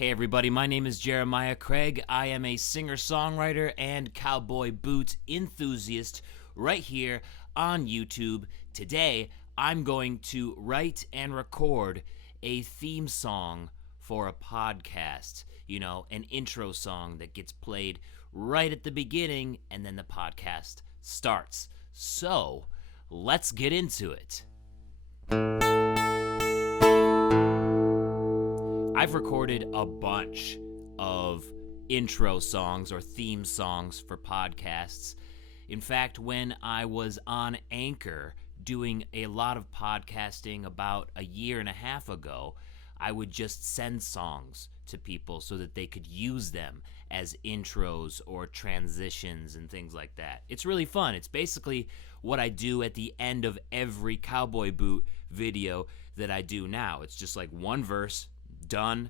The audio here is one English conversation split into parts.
Hey everybody, my name is Jeremiah Craig. I am a singer-songwriter and cowboy boot enthusiast right here on YouTube. Today, I'm going to write and record a theme song for a podcast. You know, an intro song that gets played right at the beginning and then the podcast starts. So, let's get into it. I've recorded a bunch of intro songs or theme songs for podcasts. In fact, when I was on Anchor doing a lot of podcasting about a year and a half ago, I would just send songs to people so that they could use them as intros or transitions and things like that. It's really fun. It's basically what I do at the end of every cowboy boot video that I do now. It's just like one verse, done,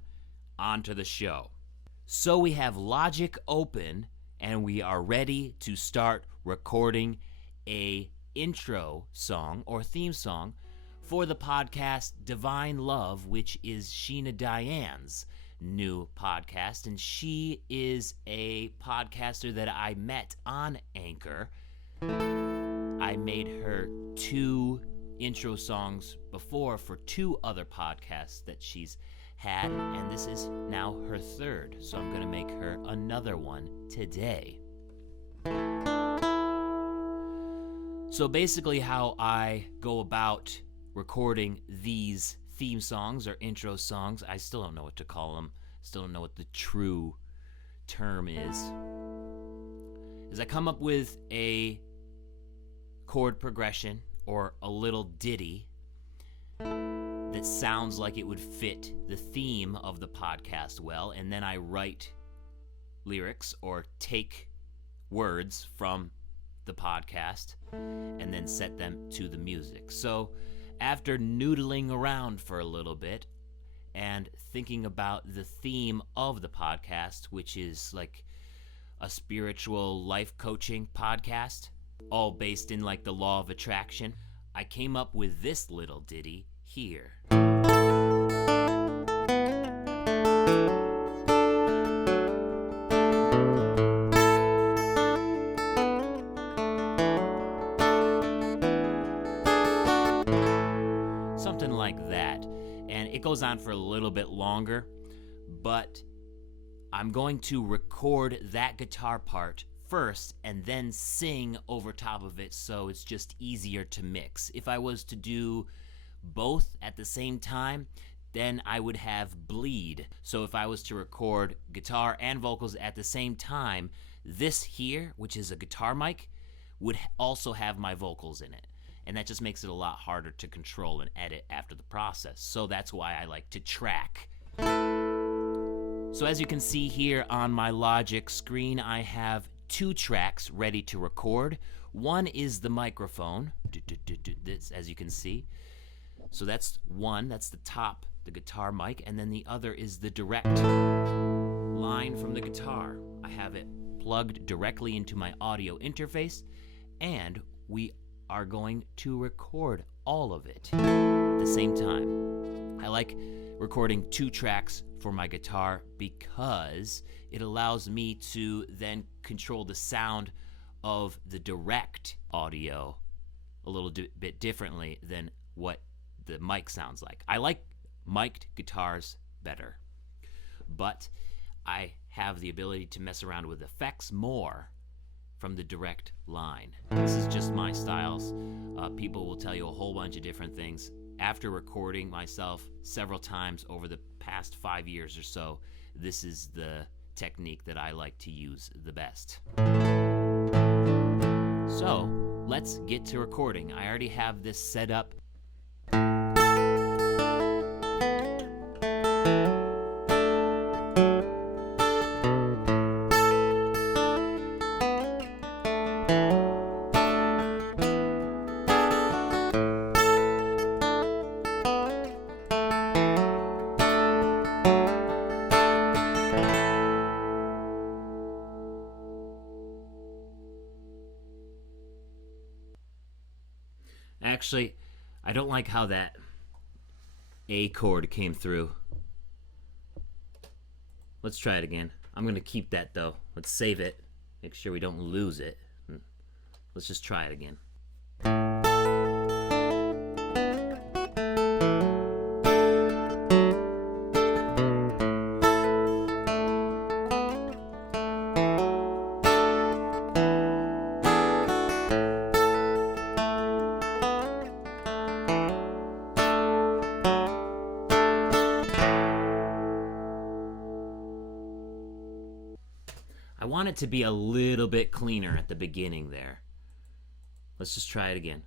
onto the show. So we have Logic open and we are ready to start recording a intro song or theme song for the podcast Divine Love, which is Sheena Diane's new podcast, and she is a podcaster that I met on Anchor. I made her 2 intro songs before for 2 other podcasts that she's had, and this is now her 3rd, so I'm going to make her another one today. So basically how I go about recording these theme songs or intro songs, I still don't know what to call them, still don't know what the true term is I come up with a chord progression or a little ditty that sounds like it would fit the theme of the podcast well, and then I write lyrics or take words from the podcast and then set them to the music. So after noodling around for a little bit and thinking about the theme of the podcast, which is like a spiritual life coaching podcast, all based in like the law of attraction, I came up with this little ditty here. Something like that. And it goes on for a little bit longer, but I'm going to record that guitar part first and then sing over top of it so it's just easier to mix. If I was to do both at the same time, then I would have bleed. So if I was to record guitar and vocals at the same time, this here, which is a guitar mic, would also have my vocals in it. And that just makes it a lot harder to control and edit after the process. So that's why I like to track. So as you can see here on my Logic screen, I have 2 tracks ready to record. One is the microphone, this, as you can see. So that's one, that's the top, the guitar mic, and then the other is the direct line from the guitar. I have it plugged directly into my audio interface, and we are going to record all of it at the same time. I like recording 2 tracks for my guitar because it allows me to then control the sound of the direct audio a little bit differently than what the mic sounds like. I like mic'd guitars better, but I have the ability to mess around with effects more from the direct line. This is just my styles. People will tell you a whole bunch of different things. After recording myself several times over the past 5 years or so, this is the technique that I like to use the best. So, let's get to recording. I already have this set up. Actually, I don't like how that A chord came through. Let's try it again. I'm going to keep that, though. Let's save it. Make sure we don't lose it. Let's just try it again. I want it to be a little bit cleaner at the beginning there. Let's just try it again.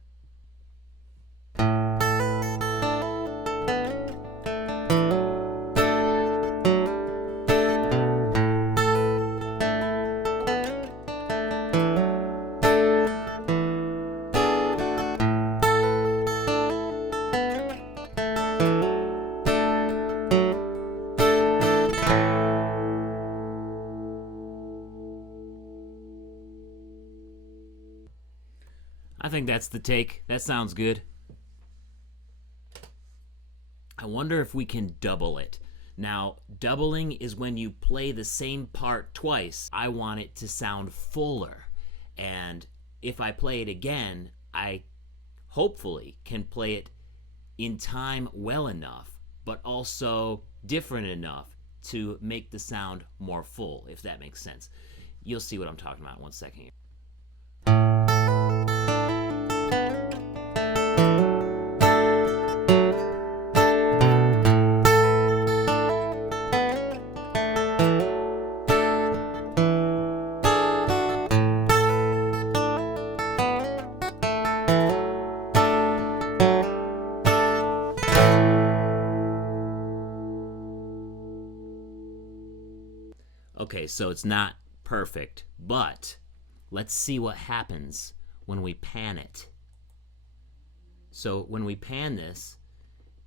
I think that's the take. That sounds good. I wonder if we can double it. Now, doubling is when you play the same part twice. I want it to sound fuller. And if I play it again, I hopefully can play it in time well enough, but also different enough to make the sound more full, if that makes sense. You'll see what I'm talking about in 1 second here. Okay, so it's not perfect, but let's see what happens when we pan it. So when we pan this,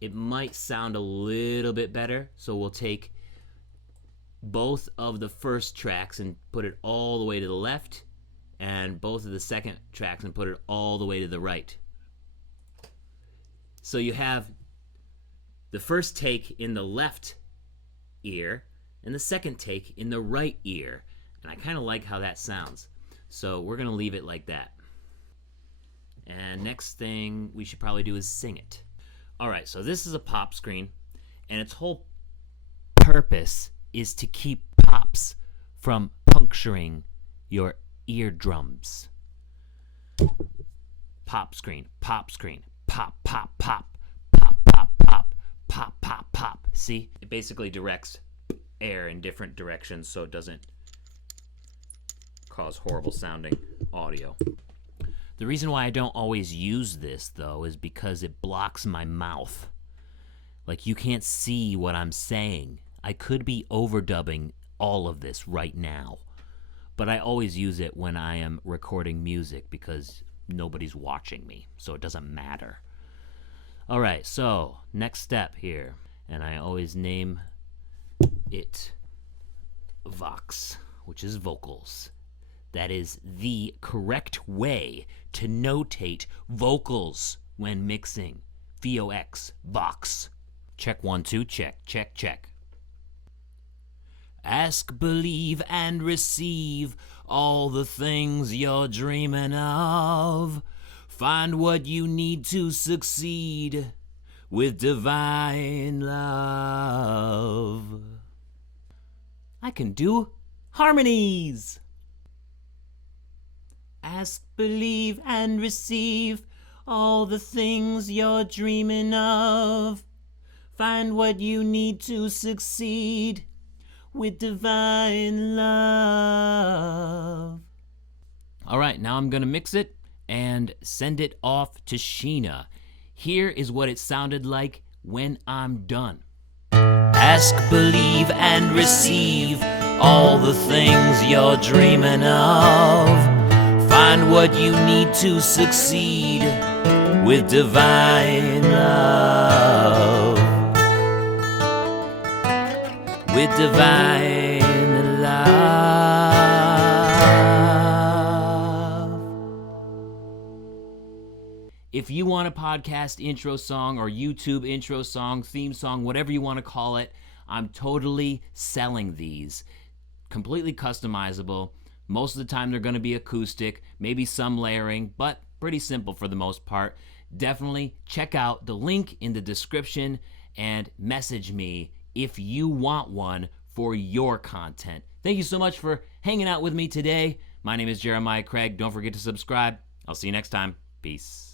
it might sound a little bit better. So we'll take both of the first tracks and put it all the way to the left, and both of the second tracks and put it all the way to the right. So you have the first take in the left ear, and the second take in the right ear. And I kind of like how that sounds. So we're going to leave it like that. And next thing we should probably do is sing it. All right, so this is a pop screen, and its whole purpose is to keep pops from puncturing your eardrums. Pop screen, pop, pop, pop, pop, pop, pop, pop, pop, pop. See? It basically directs air in different directions so it doesn't cause horrible sounding audio. The reason why I don't always use this, though, is because it blocks my mouth. Like, you can't see what I'm saying. I could be overdubbing all of this right now, but I always use it when I am recording music because nobody's watching me, so it doesn't matter. All right, so next step here, and I always name it Vox, which is vocals. That is the correct way to notate vocals when mixing. VOX, Vox. Check 1, 2, check, check, check. Ask, believe, and receive all the things you're dreaming of. Find what you need to succeed with divine love. I can do harmonies. Ask, believe, and receive all the things you're dreaming of. Find what you need to succeed with divine love. All right, now I'm going to mix it and send it off to Sheena. Here is what it sounded like when I'm done. Ask, believe, and receive all the things you're dreaming of. Find what you need to succeed with divine love. With divine love. If you want a podcast intro song or YouTube intro song, theme song, whatever you want to call it, I'm totally selling these. Completely customizable. Most of the time they're going to be acoustic, maybe some layering, but pretty simple for the most part. Definitely check out the link in the description and message me if you want one for your content. Thank you so much for hanging out with me today. My name is Jeremiah Craig. Don't forget to subscribe. I'll see you next time. Peace.